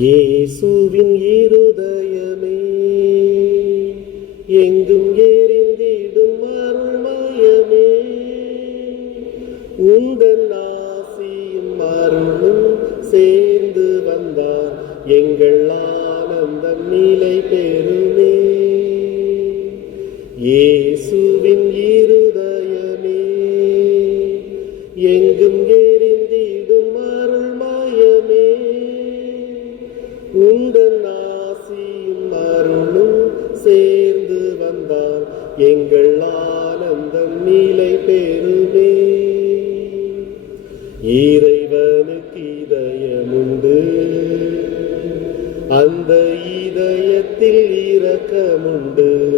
இயேசுவின் இருதயமே. எங்கும் எரிந்திடும் அருள்மயமே உந்தன் ஆசியும் அருளும் சேர்ந்து வந்தார். எங்கள் ஆனந்தம் நிலை பெறுமே. இயேசுவின் இருதயமே. எங்கும் நாசியும் அருளும் சேர்ந்து வந்தால் எங்கள் ஆனந்தம் நிலை பெறுமே. இறைவனுக்கு இதயமுண்டு. அந்த இதயத்தில் இரக்கமுண்டு.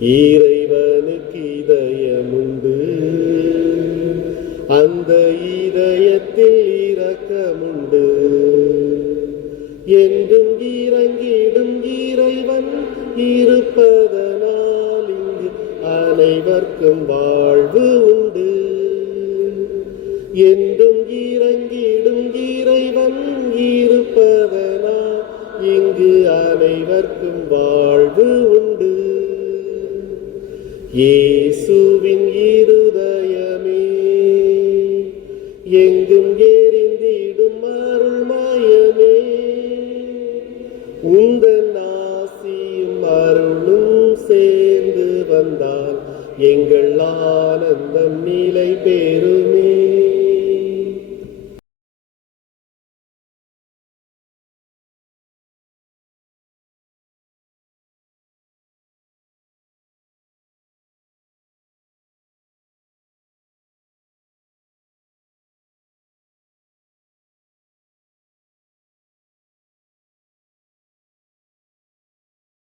இறைவனுக்கு இதயமுண்டு. அந்த இதயத்தில் இரக்கமுண்டு. அனைவர்க்கும் வாழ்வு உண்டு. என்றும் இறங்கிடும் இறைவன் இருப்பதனா இங்கு அனைவர்க்கும் வாழ்வு உண்டு. இயேசுவின் இருதயமே எங்கும் எரிந்திடும் அருள்மயமே. உந்தன் எங்கள் ஆனந்தம் நிலை பெறுமே.